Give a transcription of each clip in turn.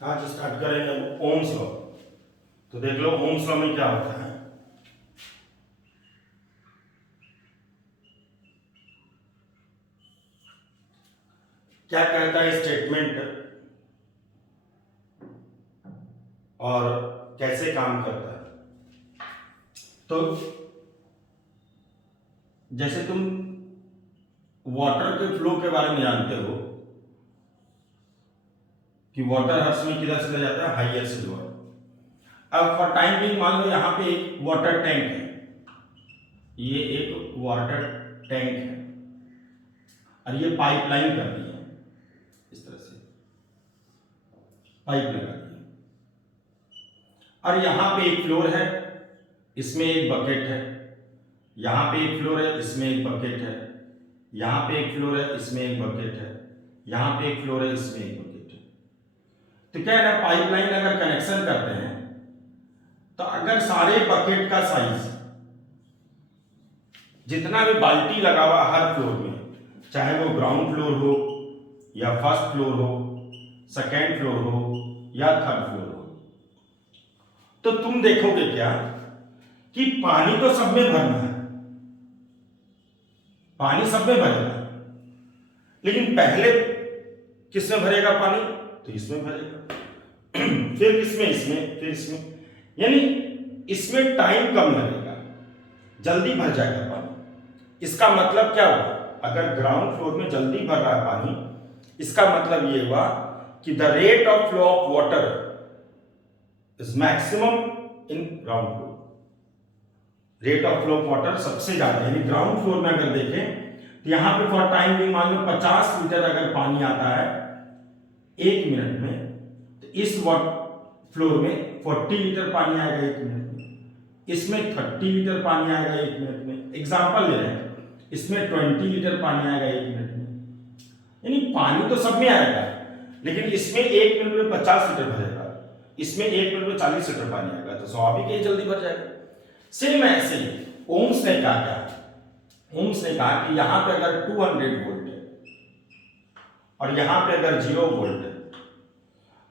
आज स्टार्ट करेंगे Ohm's law. तो देख लो ओम्स लॉ में क्या होता है। क्या कहता है स्टेटमेंट और कैसे काम करता है। तो जैसे तुम वाटर के फ्लो के बारे में जानते हो कि वाटर हर समय किधर से ले जाता है, हाइयर से लोअर। अब फॉर टाइम बिंग मान लो यहाँ पे एक वाटर टैंक है, ये एक वाटर टैंक है और ये पाइपलाइन कर दी है, इस तरह से पाइप लगा दी है और यहाँ पे एक फ्लोर है, इसमें एक बकेट है, यहाँ पे एक फ्लोर है, इसमें एक बकेट है, यहाँ पे एक फ्लोर है, इसमें एक बकेट है, यहाँ पे एक फ्लोर है, इसमें एक बकेट है। तो क्या है ना, पाइपलाइन अगर कनेक्शन करते हैं तो अगर सारे बकेट का साइज जितना भी बाल्टी लगा हुआ हर फ्लोर में, चाहे वो ग्राउंड फ्लोर हो या फर्स्ट फ्लोर हो, सेकेंड फ्लोर हो या थर्ड फ्लोर हो, तो तुम देखोगे क्या कि पानी तो सब में भरना है, पानी सब में भरेगा, लेकिन पहले किसमें भरेगा पानी, तो इसमें भरेगा, फिर किसमें, इसमें, फिर इसमें, यानी इसमें टाइम कम लगेगा, जल्दी भर जाएगा पानी। इसका मतलब क्या हुआ, अगर ग्राउंड फ्लोर में जल्दी भर रहा है पानी, इसका मतलब ये हुआ कि the rate of flow of water is maximum in ground floor. Rate of flow of water सबसे ज्यादा, यानी ग्राउंड फ्लोर में अगर देखें तो यहां पे फॉर टाइम भी मान लो 50 लीटर अगर पानी आता है 1 मिनट में, तो इस फ्लोर में 40 लीटर पानी आएगा 1 मिनट में, इसमें 30 लीटर पानी आएगा 1 मिनट में, एग्जांपल ले रहे हैं, इसमें 20 लीटर पानी आएगा 1 मिनट में। यानी पानी तो सब में आएगा, लेकिन इसमें 1 मिनट में 50 लीटर भरेगा, इसमें 1 मिनट में 40 लीटर पानी आएगा, तो स्वाभाविक है जल्दी भर जाएगा। सेम ऐसे ही ओम्स ने कहा क्या, ओम्स ने कहा कि यहां पे अगर 200 वोल्ट है और यहां पे अगर 0 वोल्ट है,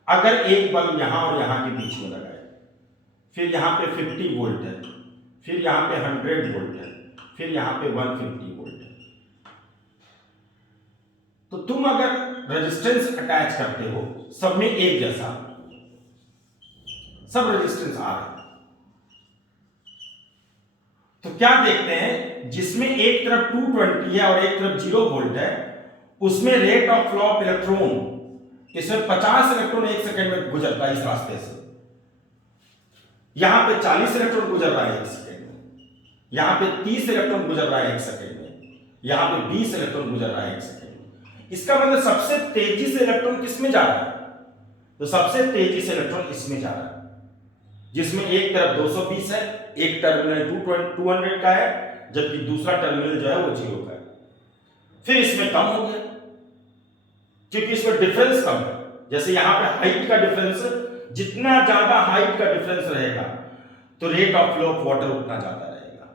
अगर एक बल्ब यहां और यहां के बीच में लगाए, फिर यहां पे 50 वोल्ट है, फिर यहां पे 100 वोल्ट है, फिर यहां पे 150 वोल्ट है, तो तुम अगर रेजिस्टेंस अटैच करते हो सब में एक जैसा, सब रेजिस्टेंस आ रहा है, तो क्या देखते हैं, जिसमें एक तरफ 220 है और एक तरफ 0 वोल्ट है, उसमें rate of flow of electron, इसमें 50 इलेक्ट्रॉन 1 सेकंड में गुजरता है इस रास्ते से, यहां पे 40 इलेक्ट्रॉन गुजर रहा है 1 सेकंड में, यहां पे 30 इलेक्ट्रॉन गुजर रहा है 1 सेकंड में, यहां पे 20 इलेक्ट्रॉन गुजर रहा है 1 सेकंड में। इसका मतलब सबसे तेजी से इलेक्ट्रॉन किसमें जा रहा है, तो सबसे तेजी से इलेक्ट्रॉन इसमें जा रहा है, जिसमें एक तरफ 220 है, एक टर्मिनल 200 का है, जबकि दूसरा टर्मिनल जो है वो 0 का है। फिर इसमें कम हो गया क्योंकि इसमें डिफरेंस कम है, जैसे यहां पे हाइट का डिफरेंस, जितना ज्यादा हाइट का डिफरेंस रहेगा तो rate of flow of water उतना ज्यादा रहेगा,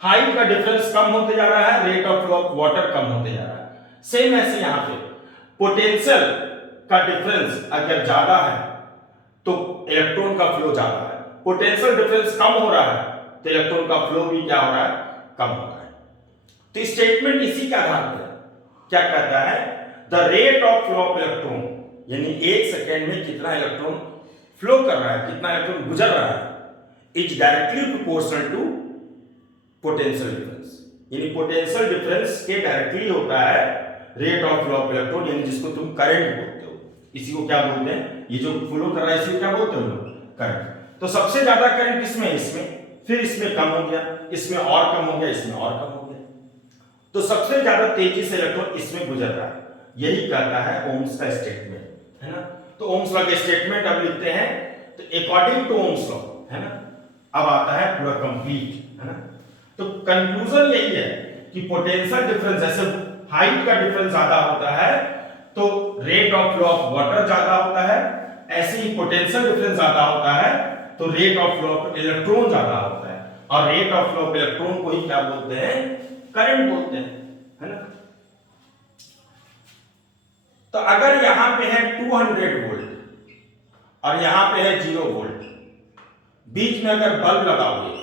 हाइट का डिफरेंस कम होते जा रहा है, rate of flow of water कम होते जा रहा है। सेम ऐसे यहां पे पोटेंशियल का डिफरेंस अगर ज्यादा है तो इलेक्ट्रॉन का फ्लो ज्यादा है, पोटेंशियल डिफरेंस कम हो रहा है तो इलेक्ट्रॉन का फ्लो भी क्या हो रहा है, कम हो रहा है। तो स्टेटमेंट इसी के आधार पर क्या कहता है, the rate of flow of electron, यानी 1 सेकेंड में कितना इलेक्ट्रॉन फ्लो कर रहा है, कितना इलेक्ट्रॉन गुजर रहा है, is directly proportional to potential difference, यानी पोटेंशियल डिफरेंस के डायरेक्टली होता है rate of flow of electron, यानी जिसको तुम करंट बोलते हो, इसी को क्या बोलते हैं, ये जो फ्लो कर रहा है इसी को क्या बोलते हो, करंट। तो सबसे ज्यादा करंट किसमें, इसमें, फिर इसमें कम हो गया, इसमें और कम हो गया, इसमें और कम हो गया, तो सबसे ज्यादा तेजी से इलेक्ट्रॉन इसमें गुजर रहा है। यही कहता है ओम्स का स्टेटमेंट, है ना। तो ओम्स लॉ के स्टेटमेंट अब लिखते हैं, तो अकॉर्डिंग टू ओम्स लॉ, है ना, अब आता है पूरा कंप्लीट, है ना। तो कंक्लूजन यही है कि पोटेंशियल डिफरेंस, जैसे हाइट का डिफरेंस ज्यादा होता है तो rate of flow of water ज्यादा होता है, ऐसे ही पोटेंशियल डिफरेंस ज्यादा होता है तो rate of flow of electron ज्यादा होता है, और rate of flow of electron को ही क्या बोलते हैं, करंट बोलते हैं, है ना। तो अगर यहां पे है 200 वोल्ट और यहां पे है 0 वोल्ट, बीच में अगर बल्ब लगाओगे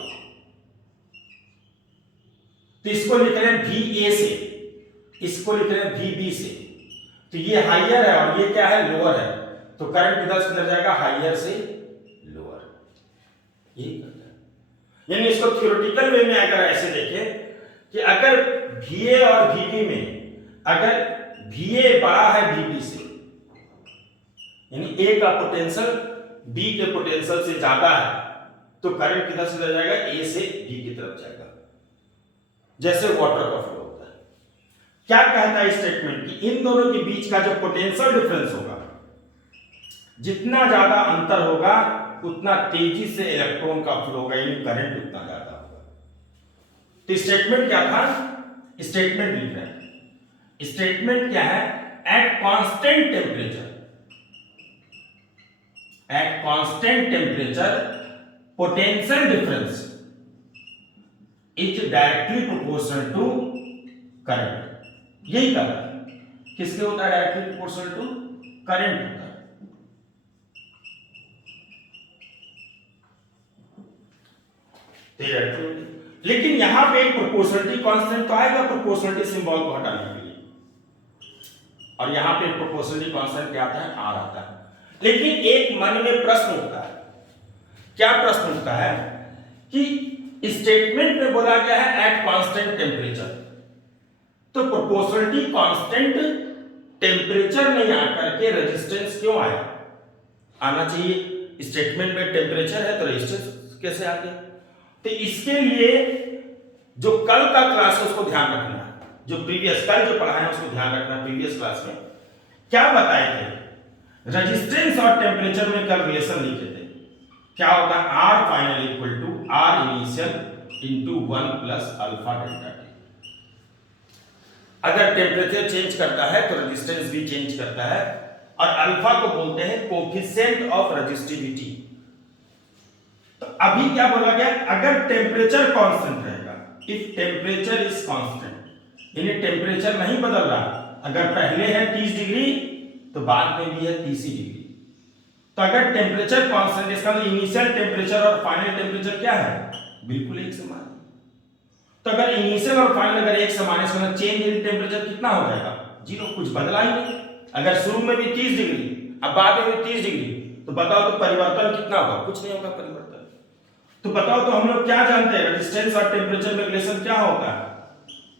तो इसको लिख रहे हैं VA से, इसको लिख रहे हैं VB से, तो ये हाइयर है और ये क्या है, लोअर है, तो करंट किधर से किधर जाएगा, हाइयर से लोअर। यही करता है। यानी इसको थ्योरेटिकल वे में अगर ऐसे देखें कि अगर VA और VB में अगर VA बड़ा है VB से, यानी A का पोटेंशियल B के पोटेंशियल से ज्यादा है, तो करंट किधर से जाएगा, A से B की तरफ जाएगा, जैसे वाटर का फ्लो होता है। क्या कहता है स्टेटमेंट कि इन दोनों के बीच का जो पोटेंशियल डिफरेंस होगा, जितना ज्यादा अंतर होगा उतना तेजी से इलेक्ट्रॉन का फ्लो होगा, यानी करंट उतना ज्यादा होगा। तो स्टेटमेंट क्या था, स्टेटमेंट लिख रहे हैं, स्टेटमेंट क्या है, at constant temperature, at constant temperature potential difference is directly proportional to current. यही कहा किसके होता है, डायरेक्टली प्रोपोर्शनल टू करंट होता है। लेकिन यहां पे एक प्रोपोर्शनलिटी कांस्टेंट तो आएगा प्रोपोर्शनलिटी सिंबल को हटाने के लिए, और यहां पे प्रोपोर्शनलिटी कांस्टेंट क्या आता है, आर आता है। लेकिन एक मन में प्रश्न उठता है, क्या प्रश्न उठता है कि स्टेटमेंट में बोला गया है एट कांस्टेंट टेम्परेचर, तो प्रोपोर्शनलिटी कांस्टेंट टेम्परेचर नहीं आकर के रेजिस्टेंस क्यों आया, आना चाहिए। स्टेटमेंट में टेम्परेचर है तो रेजिस्टेंस कैसे आ गया। तो इसके लिए जो कल का क्लास है उसको ध्यान रखना है, जो प्रीवियस कल जो पढ़ा है उसको ध्यान रखना। प्रीवियस क्लास में क्या बताए थे, रेजिस्टेंस और टेम्परेचर में कल रिलेशन लिखे थे, क्या होता है, R final equal to R initial into 1 plus alpha delta T. अगर टेम्परेचर चेंज करता है तो रेजिस्टेंस भी चेंज करता है, और अल्फा को बोलते हैं कोफिशिएंट ऑफ रेजिस्टिविटी। तो अभी क्या बोला गया, अगर टेम्परेचर कांस्टेंट रहेगा, इफ टेम्परेचर इज कांस्टेंट, यानी टेम्परेचर नहीं बदल रहा, अगर पहले है 30 डिग्री तो बाद में भी है 30 डिग्री, तो अगर टेम्परेचर कांस्टेंट, इसका मतलब इनिशियल टेम्परेचर और फाइनल टेम्परेचर क्या है, बिल्कुल एक समान। तो अगर इनिशियल और फाइनल अगर एक समान है, इसका चेंज इन टेम्परेचर कितना हो जाएगा, 0, कुछ बदला ही नहीं। अगर शुरू में भी 30 डिग्री अब बाद में भी 30 डिग्री, तो बताओ तो परिवर्तन कितना होगा, कुछ नहीं होगा परिवर्तन। तो बताओ तो हम लोग क्या जानते हैं, रेजिस्टेंस और टेम्परेचर में रिलेशन क्या होता है,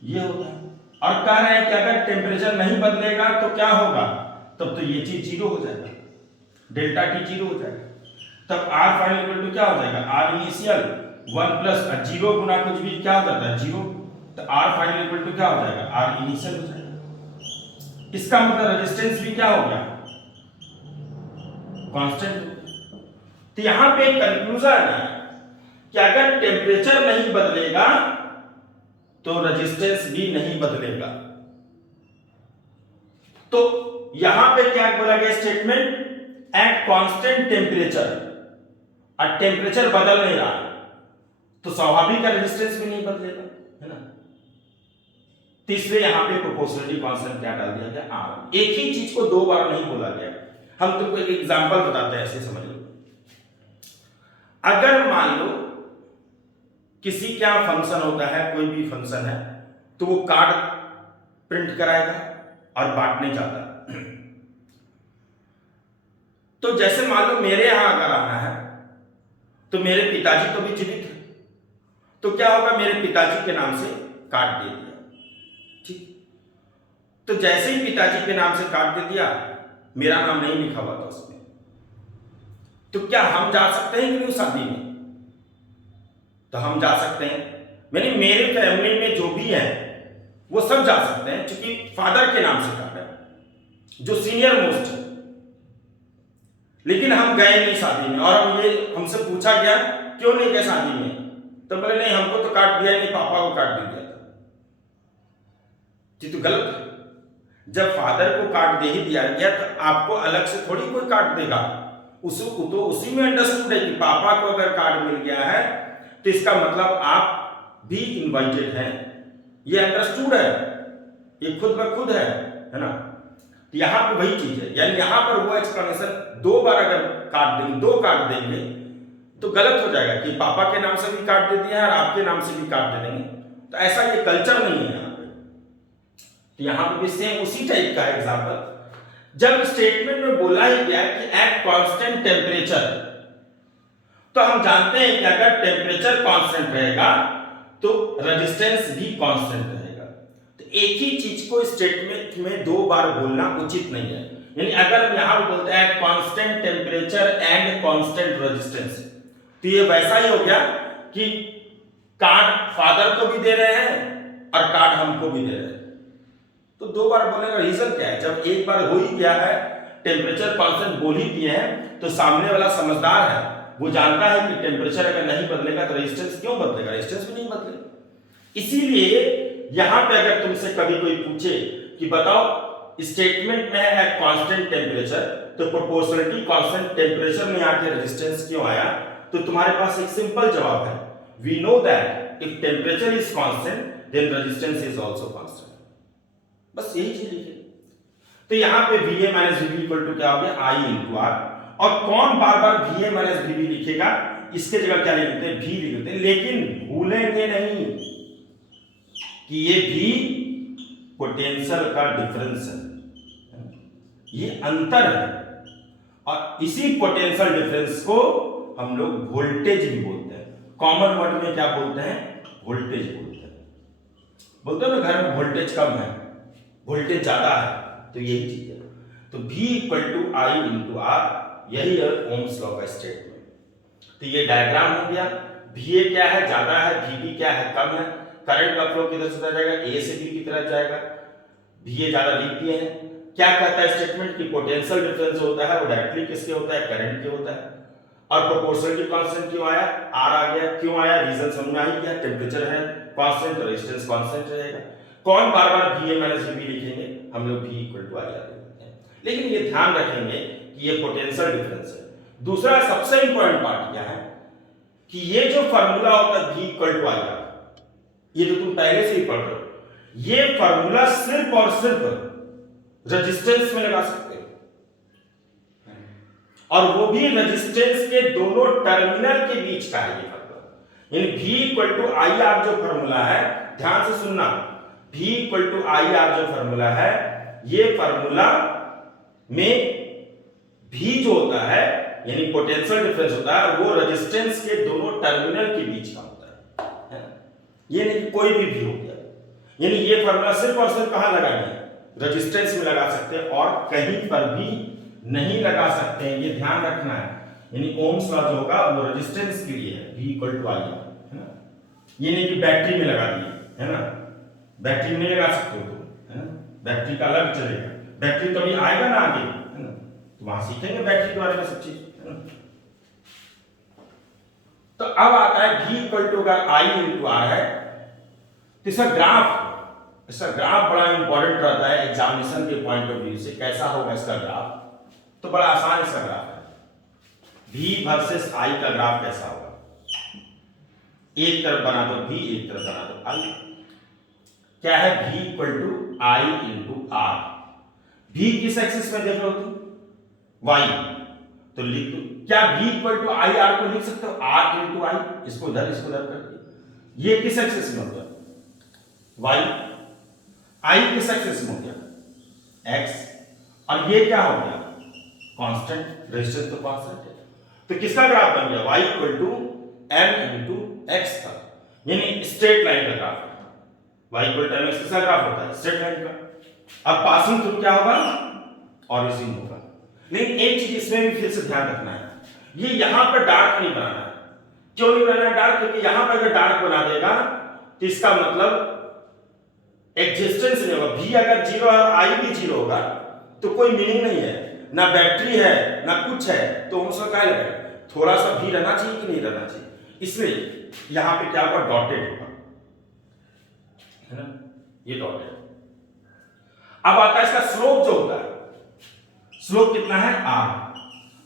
ये होता है। और कह रहे हैं कि अगर टेम्परेचर नहीं बदलेगा तो क्या होगा, तब तो ये चीज 0 हो जाएगा, डेल्टा टी 0 हो जाएगा। तब आर फाइनल इक्वल टू क्या हो जाएगा, आर इनिशियल 1 प्लस 0 गुना कुछ भी क्या हो जाता है, 0, तो आर फाइनल इक्वल टू क्या हो जाएगा, आर इनिशियल हो जाएगा। इसका मतलब रेजिस्टेंस भी क्या हो गया, कांस्टेंट। तो यहां पे एक कंक्लूजन है कि अगर टेम्परेचर नहीं बदलेगा तो रेजिस्टेंस भी नहीं बदलेगा। तो यहां पे क्या बोला गया स्टेटमेंट, एट कांस्टेंट टेम्परेचर, और टेम्परेचर बदल नहीं रहा तो स्वाभाविक रेजिस्टेंस भी नहीं बदलेगा, है ना। तीसरे यहां पे प्रोपोर्शनलिटी कांस्टेंट क्या डाल दिया गया, आर। एक ही चीज को 2 बार नहीं बोला गया। हम तुमको एक एग्जांपल बताते हैं, ऐसे समझ लो। अगर मान लो किसी क्या फंक्शन होता है, कोई भी फंक्शन है, तो वो कार्ड प्रिंट कराएगा और बांटने जाता है। तो जैसे मान लो मेरे यहां अगर आना है तो मेरे पिताजी तो भी जीवित है, तो क्या होगा, मेरे पिताजी के नाम से कार्ड दे दिया, ठीक। तो जैसे ही पिताजी के नाम से कार्ड दे दिया, मेरा नाम नहीं लिखा हुआ था उसमें, तो क्या हम जा सकते हैं कि नहीं शादी में, तो हम जा सकते हैं। यानी मेरे फैमिली में जो भी है वो सब जा सकते हैं, क्योंकि फादर के नाम से कार्ड है जो सीनियर मोस्ट है। लेकिन हम गए नहीं शादी में, और हम ये हमसे पूछा गया क्यों नहीं गए शादी में, तो बोले नहीं हमको तो कार्ड दिया नहीं, पापा को कार्ड दे दिया था। तो गलत है। जब फादर को कार्ड दे ही दिया गया तो आपको अलग से थोड़ी कोई कार्ड देगा, तो उसी में अंडरस्टूड है कि पापा को अगर कार्ड मिल गया है तो इसका मतलब आप भी इनवाइटेड हैं, ये अंडरस्टूड है, ये खुद ब खुद है ना। तो यहां पे वही चीज है, यानी यहां पर वो एक्सप्लेनेशन दो बार अगर काट देंगे, दो काट देंगे तो गलत हो जाएगा कि पापा के नाम से भी काट दे दिया और आपके नाम से भी काट दे देंगे, तो ऐसा ये कल्चर नहीं है यहाँ पे। तो यहाँ पे भी सेम उसी टाइप का एग्जांपल, जब स्टेटमेंट में बोला ही गया कि एट कांस्टेंट टेम्परेचर, तो हम जानते हैं कि अगर टेम्परेचर कांस्टेंट रहेगा तो रेजिस्टेंस भी कांस्टेंट रहेगा। तो एक ही चीज को स्टेटमेंट में दो बार बोलना उचित नहीं है। यानी अगर हम यहां बोलते हैं eight constant temperature and constant resistance, तो ये वैसा ही हो गया कि कार्ड फादर को भी दे रहे हैं और कार्ड हमको भी दे रहे हैं, तो दो बार बोलने का रीजन क्या है? जब एक बार हो ही गया है, टेम्परेचर कांस्टेंट बोल ही दिए हैं, तो सामने वाला समझदार है, वो जानता है कि टेम्परेचर अगर नहीं बदलेगा तो रेजिस्टेंस क्यों बदलेगा, रेजिस्टेंस भी नहीं बदलेगा। इसीलिए यहां पे अगर तुमसे कभी कोई पूछे कि बताओ स्टेटमेंट में है एट कांस्टेंट टेम्परेचर, तो प्रोपोर्शनलिटी कांस्टेंट टेम्परेचर में आके रेजिस्टेंस क्यों आया, तो तुम्हारे पास एक सिंपल जवाब है, we know that if temperature is constant then resistance is also constant. बस यही चीज लिखिए। तो यहां पे VA minus VB equal to क्या हो गया, I इंटू R। और कौन बार बार VA माइनस VB लिखेगा, इसके जगह क्या लिख देते हैं, V लिख देते हैं, लेकिन भूलेंगे नहीं कि ये भी पोटेंशियल का डिफरेंस है, ये अंतर है, और इसी पोटेंशियल डिफरेंस को हम लोग वोल्टेज भी बोलते हैं। कॉमन वर्ड में क्या बोलते हैं, वोल्टेज बोलते हैं। बोलते हैं ना घर में वोल्टेज कम है, वोल्टेज ज्यादा है, तो यही चीज है। तो V equal to I into R, यही है ओम्स लॉ का स्टेटमेंट। तो ये डायग्राम हो गया, VA क्या है, ज्यादा है, VB क्या है, कम है। करंट का फ्लो किधर से जाएगा, A से B की तरफ जाएगा, VA ज्यादा लिख दिए हैं। क्या कहता है स्टेटमेंट की पोटेंशियल डिफरेंस होता है वो डायरेक्टली किसके होता है, करंट के होता है। और प्रोपोर्शनलिटी कांस्टेंट क्यों आया, R आ गया, क्यों आया, रीजन समझ में आ गया, टेम्परेचर है कांस्टेंट तो रेजिस्टेंस कांस्टेंट रहेगा। कौन बार बार VA माइनस VB लिखेंगे, हम लोग V इक्वल टू I लिखते हैं, लेकिन ये ध्यान रखेंगे कि ये पोटेंशियल डिफरेंस है। दूसरा सबसे इंपॉर्टेंट पार्ट क्या है कि ये जो फार्मूला होता है V इक्वल टू I, ये जो तुम पहले से ही पढ़ रहे हो, ये फार्मूला सिर्फ और सिर्फ रेजिस्टेंस में लगा सकते हो, और वो भी रेजिस्टेंस के दोनों टर्मिनल के बीच का है ये फार्मूला। यानी V इक्वल टू IR जो फार्मूला है, ध्यान से सुनना, V इक्वल टू IR जो फार्मूला है, ये फार्मूला में V जो होता है यानी पोटेंशियल डिफरेंस होता है, वो रेजिस्टेंस के दोनों टर्मिनल के बीच का होता है। ये नहीं कि कोई भी V हो गया, यानी ये फार्मूला सिर्फ और सिर्फ कहां लगाएंगे, रेजिस्टेंस में लगा सकते हैं और कहीं पर भी नहीं लगा सकते हैं, ये ध्यान रखना है। यानी ओम्स लॉ जो होगा वो रेजिस्टेंस के लिए है, V इक्वल टू I, है ना। ये नहीं कि बैटरी में लगा दिए, है ना, बैटरी में नहीं लगा सकते हो, है ना, बैटरी का अलग चलेगा, बैटरी तो अभी आएगा ना आगे, है ना, तो वहां सीखेंगे बैटरी के बारे में सब चीज, है ना। तो अब आता है V इक्वल टू अगर I इंटू R है, तो इसका ग्राफ बड़ा इंपॉर्टेंट रहता है एग्जामिनेशन के पॉइंट ऑफ व्यू से। कैसा होगा इसका ग्राफ, तो बड़ा आसान इसका ग्राफ है, V वर्सेस I का ग्राफ कैसा होगा, एक तरफ बना दो V, एक तरफ बना दो I। क्या है, V equal to I into R। V किस एक्सिस में देख रहे हो तुम, Y, तो लिख दो। क्या V equal to I R को लिख सकते हो, R इंटू I, इसको उधर कर दिया। ये किस एक्सिस में हो गया, Y, I किस एक्सिस में हो गया, X, और ये क्या हो गया, कांस्टेंट, रेजिस्टेंस तो कांस्टेंट है, तो किसका ग्राफ बन गया, Y equal to M into X का, यानी स्ट्रेट लाइन का ग्राफ है। Y इक्वल टू MX किसका ग्राफ होता है, स्ट्रेट लाइन का। अब पासिंग थ्रू क्या होगा, ओरिजिन होगा। लेकिन एक चीज इसमें भी फिर से ध्यान रखना है, ये यहां पर डार्क नहीं बनाना है। क्यों नहीं बनाना है डार्क, क्योंकि यहां पर अगर डार्क बना देगा तो इसका मतलब एग्जिस्टेंस नहीं होगा। V अगर जीरो और I भी जीरो होगा तो कोई मीनिंग नहीं है, ना बैटरी है ना कुछ है, तो हम उसका क्या लगेगा, थोड़ा सा V रहना चाहिए कि नहीं रहना चाहिए, इसलिए यहां पे क्या होगा, डॉटेड होगा, है ना, ये डॉटेड। अब आता है इसका स्लोप जो होता है, स्लोप कितना है,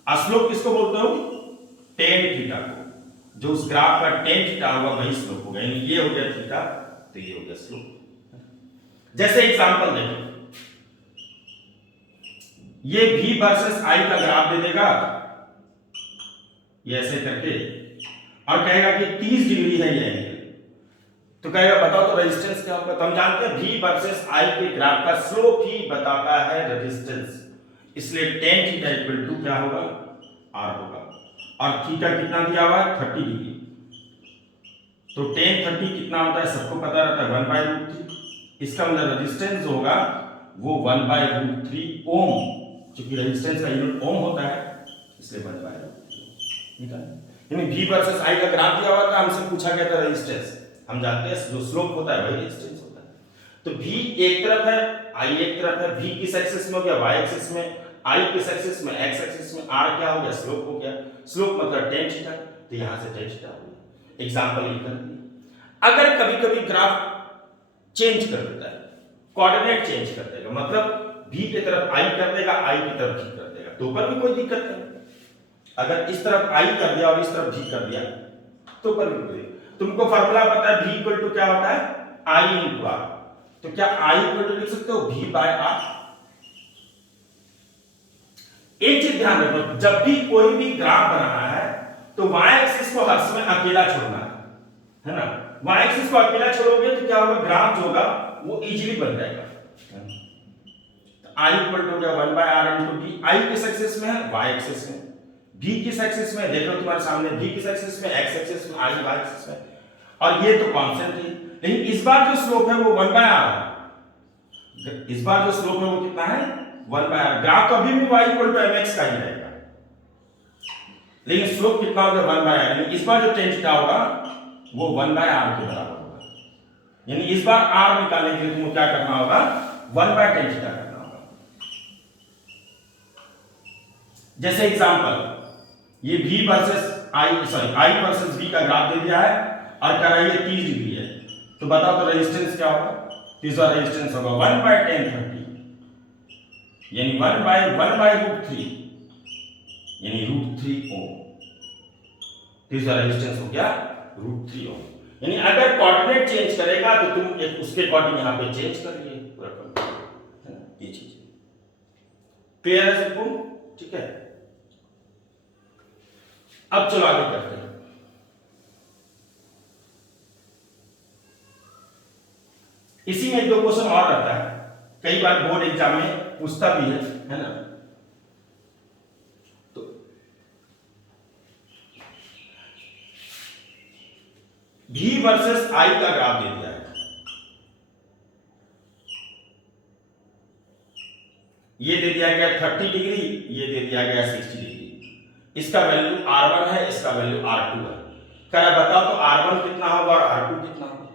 R। स्लोप किसको बोलते हो, टेन थीटा को, जो उस ग्राफ का टेन थीटा होगा वही स्लोप होगा, यानी ये हो गया थीटा तो ये हो गया स्लोप। जैसे एग्जांपल देखो, ये V वर्सेस I का ग्राफ दे देगा ये ऐसे करके, और कहेगा कि 30 डिग्री है ये एंगल, तो कहेगा बताओ तो रेजिस्टेंस क्या होगा। तो हम जानते हैं V वर्सेस I के ग्राफ का स्लोप ही बताता है रेजिस्टेंस, इसलिए tan थीटा इक्वल टू क्या होगा, R होगा, और थीटा कितना दिया हुआ है 30 डिग्री, तो tan 30 कितना होता है सबको पता रहता है 1/√3, इसका मतलब रेजिस्टेंस होगा वो 1/√3 ओम, क्योंकि रेजिस्टेंस का यूनिट ओम होता है इसलिए 1/√3, ठीक है। यानी V वर्सेस I का ग्राफ दिया हुआ था, हमसे पूछा गया था रेजिस्टेंस, हम जानते हैं जो स्लोप होता है वही रेजिस्टेंस होता है। तो V एक तरफ है, I एक तरफ है, V किस एक्सिस में हो गया, y एक्सिस में, I किस एक्सिस में, x एक्सिस में, R क्या हो गया, स्लोप हो गया, स्लोप मतलब tan थीटा, तो यहां से tan थीटा हो गया। एग्जांपल ये कर दिया। अगर कभी-कभी ग्राफ चेंज कर देता है, कोऑर्डिनेट चेंज कर देगा, मतलब V की तरफ I कर देगा, I की तरफ V कर देगा, तो ऊपर भी कोई दिक्कत नहीं। अगर इस तरफ I कर दिया और इस तरफ V कर दिया तो ऊपर भी कोई, तुमको फार्मूला पता है V इक्वल टू क्या होता है, I इंटू R, तो क्या I इक्वल टू लिख सकते हो V बाय R। एक चीज ध्यान रखो, जब भी कोई भी ग्राफ बनाना है तो y एक्सिस को हर समय अकेला छोड़ना है ना, y एक्सिस को अकेला छोड़ोगे तो क्या होगा, ग्राफ जो होगा वो इजीली बन जाएगा। तो I इक्वल टू क्या 1/r इनटू v, I किस एक्सिस में है, y एक्सिस में, v किस एक्सिस में, देख लो तुम्हारे सामने, v किस एक्सिस में, x एक्सिस में, I y एक्सिस में, और ये तो कांस्टेंट है। लेकिन इस बार जो स्लोप है वो 1/r है, इस बार जो स्लोप है वो कितना है 1/r, ग्राफ तो अभी भी y इक्वल टू mx का ही रहेगा, लेकिन स्लोप कितना होगा 1/r, यानी इस बार जो tan थीटा होगा वो 1/r के बराबर होगा। यानी इस बार r निकालने के लिए तुमको क्या करना होगा, 1/tan थीटा करना होगा। जैसे एग्जांपल, ये v versus I versus v का ग्राफ दे दिया है और कह रहा है ये 30 डिग्री है, तो बताओ तो रेजिस्टेंस क्या होगा, तो इसका रेजिस्टेंस होगा 1/tan 30, यानी 1/√3 यानी √3 ओम, तो इसका रेजिस्टेंस हो गया √3 ओम। यानी अगर कोऑर्डिनेट चेंज करेगा तो तुम एक उसके अकॉर्डिंग यहां पे चेंज कर लिए, है ना, ये चीज क्लियर है सबको, ठीक है। अब चलो आगे करते हैं। इसी में एक दो क्वेश्चन और रहता है, कई बार बोर्ड एग्जाम में पूछता भी है ना। तो V वर्सेस I का ग्राफ दे दिया है, ये दे दिया गया 30 डिग्री, ये दे दिया गया 60 डिग्री, इसका वैल्यू R1 है, इसका वैल्यू R2 है। कह रहा बताओ तो R1 कितना होगा और R2 कितना होगा।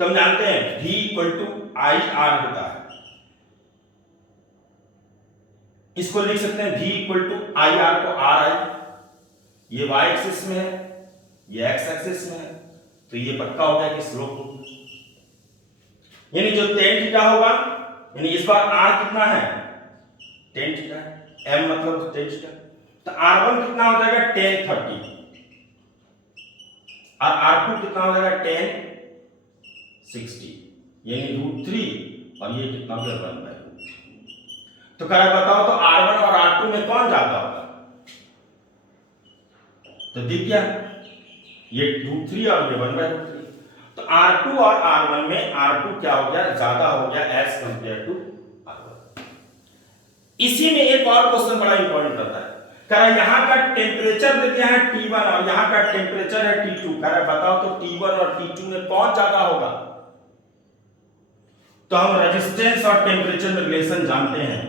तो हम जानते हैं V equal to I R होता है, इसको लिख सकते हैं V equal to I R को R I, ये y एक्सिस में है, ये x एक्सिस में है, तो ये पक्का हो गया कि स्लोप होगा, यानी जो tan थीटा होगा, यानी इस बार R कितना है tan थीटा, m मतलब tan थीटा, तो R1 कितना हो जाएगा tan 30 और R2 कितना हो जाएगा tan 60, यानी √3, और ये कितना हो गया 1/√3। तो कह रहा बताओ तो R1 और R2 में कौन ज्यादा होगा, तो दिख गया ये √3 और ये 1/√3, तो R2 और R1 में R2 क्या हो गया, ज्यादा हो गया एज कंपेयर टू R1। इसी में एक और क्वेश्चन बड़ा इंपॉर्टेंट रहता है, कह रहा यहां का टेम्परेचर दे दिया है T1 और यहां का टेम्परेचर है T2, कह रहा बताओ तो T1 और T2 में कौन ज्यादा होगा। तो हम रेजिस्टेंस और टेम्परेचर में रिलेशन जानते हैं,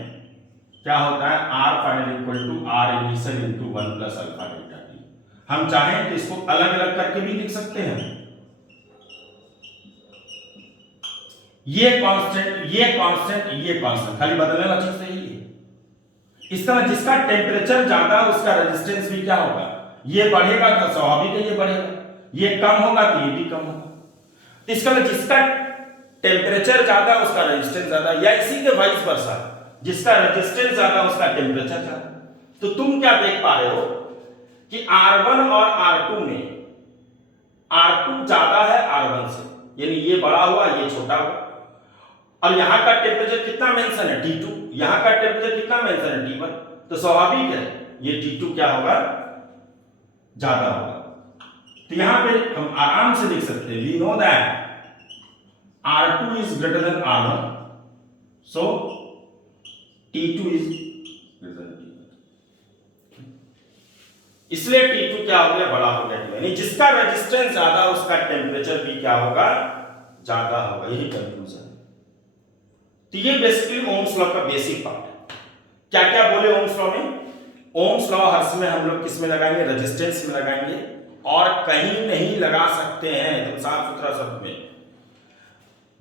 क्या होता है R final equal to R initial into 1 plus alpha delta T। हम चाहें तो इसको अलग अलग करके भी लिख सकते हैं, ये कांस्टेंट ये कांस्टेंट ये कांस्टेंट, खाली बदलने वाला चीज नहीं है। इस तरह जिसका टेम्परेचर ज्यादा उसका रेजिस्टेंस भी क्या होगा, ये बढ़ेगा तो स्वाभाविक है ये बढ़ेगा, ये कम होगा तो ये भी कम होगा। तो इसका मतलब जिसका टेम्परेचर ज्यादा उसका रेजिस्टेंस ज्यादा, या इसी के वाइस वर्सा, जिसका रेजिस्टेंस ज्यादा उसका टेम्परेचर ज्यादा। तो तुम क्या देख पा रहे हो कि R1 और R2 में R2 ज्यादा है R1 से, यानी ये बड़ा हुआ ये छोटा हुआ, और यहां का टेम्परेचर कितना मेंशन है T2, यहां का टेम्परेचर कितना मेंशन है T1, तो स्वाभाविक है ये T2 क्या होगा, ज्यादा होगा। तो यहां पे हम आराम से लिख सकते हैं, we know that R2 is greater than R1, so T2 is greater than T1, इसलिए T2 क्या हो गया, बड़ा हो गया। यानी जिसका रेजिस्टेंस ज्यादा उसका टेम्परेचर भी क्या होगा, ज्यादा होगा, यही कंक्लूजन है। तो ये बेसिकली ओम्स लॉ का बेसिक पार्ट है। क्या क्या बोले ओम्स लॉ में, ओम्स लॉ हर समय हम लोग किस में लगाएंगे, रेजिस्टेंस में लगाएंगे, और कहीं नहीं लगा सकते हैं एकदम साफ सुथरा शब्द में।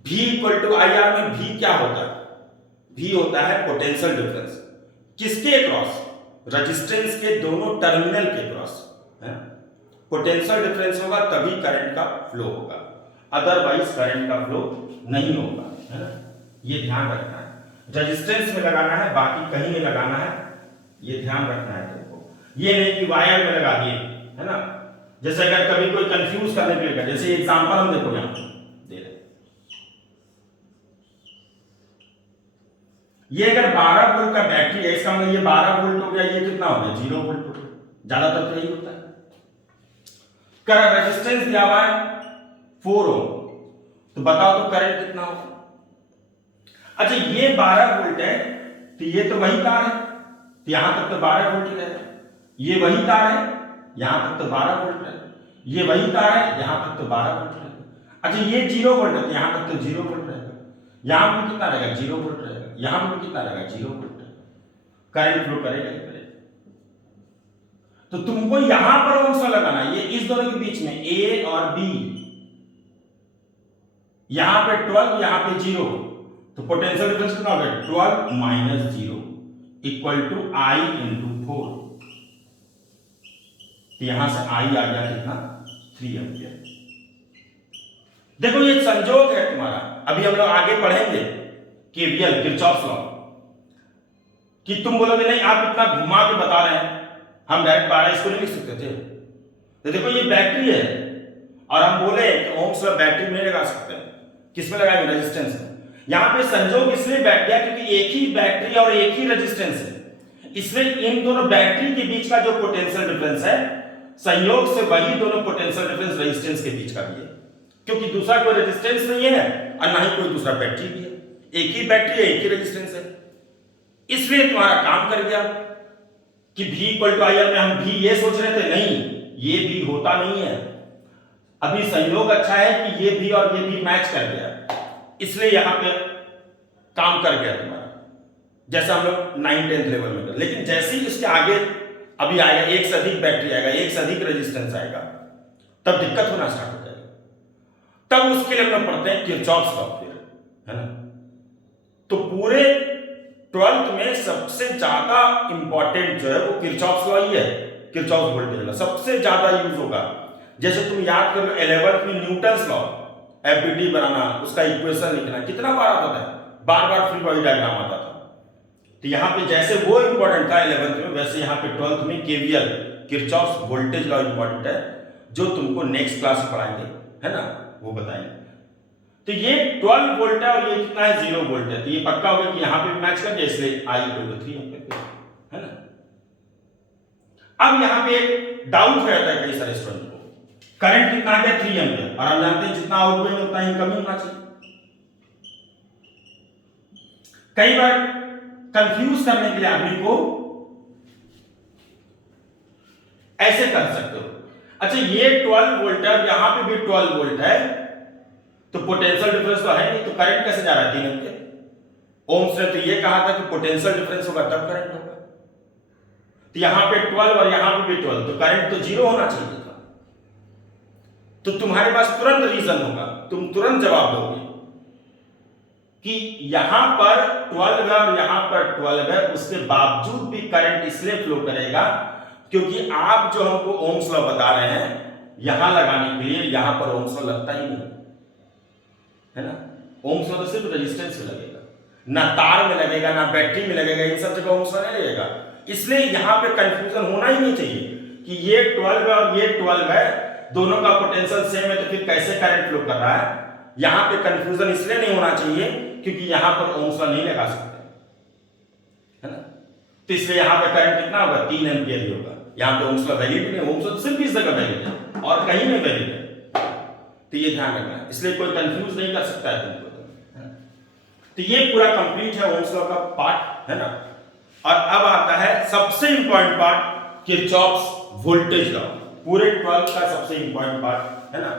V equal to I R में V क्या होता है, V होता है पोटेंशियल डिफरेंस, किसके क्रॉस, रेजिस्टेंस के दोनों टर्मिनल के क्रॉस है। पोटेंशियल डिफरेंस होगा तभी करंट का फ्लो होगा, अदरवाइज करंट का फ्लो नहीं होगा, है ना, ये ध्यान रखना है। रेजिस्टेंस में लगाना है, बाकी कहीं नहीं लगाना है, ये ध्यान रखना है तुमको। ये नहीं कि वायर में लगा दिए, है ना, जैसे अगर कभी कोई कंफ्यूज करने के लिए, जैसे एग्जांपल हम देखो यहां दे रहे, ये अगर 12 वोल्ट का बैटरी है, इसका मतलब ये 12 वोल्ट हो गया, ये कितना हो गया, 0 वोल्ट हो गया, ज्यादातर तो यही होता है। कर रेजिस्टेंस दिया हुआ है 4 ओम, तो बताओ तो करंट कितना होगा। अच्छा ये 12 वोल्ट है, तो ये तो वही तार है, तो यहां तक तो 12 वोल्ट ही रहेगा। ये वही तार है, यहां तक तो 12 वोल्ट रहेगा। ये वही तार है, यहां तक तो 12 वोल्ट रहेगा। अच्छा ये 0 वोल्ट है, तो यहां तक तो 0 वोल्ट रहेगा। यहां पर कितना रहेगा, 0 वोल्ट रहेगा। यहां पर कितना रहेगा, 0 वोल्ट रहेगा। करंट फ्लो करेगा ही करेगा। तो तुमको यहां पर ओम्स लॉ लगाना है, ये इस दोनों के बीच में A और B, यहां पे 12, यहां पे 0, तो पोटेंशियल डिफरेंस कितना होगा, 12 minus 0 equal to I into 4। तो यहां से I आ गया कितना, 3 एम्पियर। देखो ये संयोग है तुम्हारा, अभी हम लोग आगे पढ़ेंगे केवीएल, किरचॉफ्स लॉ, कि तुम बोलोगे नहीं आप इतना घुमा के बता रहे हैं, हम डायरेक्ट 12 इसको नहीं लिख सकते थे। तो देखो ये बैटरी है, और हम बोले कि ओम्स लॉ बैटरी में नहीं लगा सकते, किसमें लगाएंगे, रेजिस्टेंस में। यहां पे संयोग इसलिए बैठ गया क्योंकि एक ही बैटरी और एक ही रेजिस्टेंस है, इसलिए इन दोनों बैटरी के बीच का जो पोटेंशियल डिफरेंस है, संयोग से वही दोनों पोटेंशियल डिफरेंस रेजिस्टेंस के बीच का भी है, क्योंकि दूसरा कोई रेजिस्टेंस नहीं है और ना ही कोई दूसरा बैटरी भी है, एक ही बैटरी है, एक ही रेजिस्टेंस है। इसलिए तुम्हारा काम कर गया कि V equal to I R में हम भी ये सोच रहे थे, नहीं ये भी होता नहीं है। अभी संयोग अच्छा है कि ये भी और ये भी मैच कर गया, इसलिए यहां पे काम कर गया तुम्हारा, जैसा हम लोग 9th-10th लेवल में कर। लेकिन जैसे ही इसके आगे अभी आएगा, एक से अधिक बैटरी आएगा, एक से अधिक रेजिस्टेंस आएगा, तब दिक्कत होना स्टार्ट हो जाएगा। तब उसके लिए हम लोग पढ़ते हैं किरचॉफ्स लॉ, है ना। तो पूरे 12th में सबसे ज्यादा इंपॉर्टेंट जो है वो किरचॉफ्स लॉ ही है, किरचॉफ्स वोल्टेज लॉ सबसे ज्यादा यूज होगा। जैसे तुम याद करो 11th में न्यूटन्स लॉ, एफडीटी बनाना, उसका इक्वेशन लिखना, कितना बार आता था, बार बार फ्री बॉडी डायग्राम आता था। तो यहाँ पे जैसे वो इंपॉर्टेंट था 11th में, वैसे यहाँ पे 12th में KVL, Kirchhoff's voltage law important है, जो तुमको नेक्स्ट क्लास में पढ़ाएंगे, है ना, वो बताएंगे। तो ये 12 वोल्ट है और ये कितना है, 0 वोल्ट है, तो ये पक्का होगा कि यहाँ पे मैच कर गया, इसलिए I इक्वल टू 3 एम्पीयर, है ना। अब यहाँ पे डाउट रहता है कई सारे स्टूडेंट को, करंट कितना आ गया, 3 एम्पीयर, और हम जानते हैं जितना आउटगोइंग उतना इनकमिंग होना चाहिए। कई बार कंफ्यूज करने के लिए आदमी को ऐसे कर सकते हो, अच्छा ये 12 वोल्ट है, यहां पे भी 12 वोल्ट है, तो पोटेंशियल डिफरेंस तो है नहीं, तो करंट कैसे जा रहा है, 3 एम्पीयर। ओम्स ने तो ये कहा था कि पोटेंशियल डिफरेंस होगा तब करंट होगा, तो यहां पे 12 और यहां पे भी 12, तो करंट तो 0 होना चाहिए था। तो तुम्हारे पास तुरंत रीजन होगा, तुम तुरंत जवाब दोगे कि यहां पर 12 है और यहां पर 12 है, उसके बावजूद भी करंट इसलिए फ्लो करेगा क्योंकि आप जो हमको ओम्स लॉ बता रहे हैं यहां लगाने के लिए, यहां पर ओम्स लॉ लगता ही नहीं, है ना। ओम्स लॉ तो सिर्फ रेजिस्टेंस में लगेगा, ना तार में लगेगा, ना बैटरी में लगेगा, इन सब जगह ओम्स लॉ नहीं लगेगा। इसलिए यहां पे कंफ्यूजन होना ही नहीं चाहिए कि ये 12 है और ये 12 है, दोनों का पोटेंशियल सेम है, तो फिर कैसे करंट फ्लो कर रहा है। यहां पे कंफ्यूजन इसलिए नहीं होना चाहिए क्योंकि यहां पर ओम्स लॉ नहीं लगा सकते, है ना। तो इसलिए यहां पे करंट कितना होगा, 3 एम्पियर ही होगा। यहां पे ओम्स लॉ वैलिड नहीं, ओम्स लॉ सिर्फ इस जगह वैलिड है और कहीं नहीं वैलिड है, तो ये ध्यान रखना, इसलिए कोई कंफ्यूज नहीं कर सकता है तुमको, है ना? तो ये पूरा कंप्लीट है ओम्स लॉ का पार्ट, है ना। और अब आता है सबसे important part, Kirchhoff's voltage law, पूरे 12 का सबसे इंपॉर्टेंट पार्ट, है ना।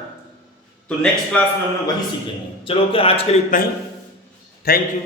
तो नेक्स्ट क्लास में हम लोग वही सीखेंगे। चलो ओके, आज के लिए इतना ही, थैंक यू।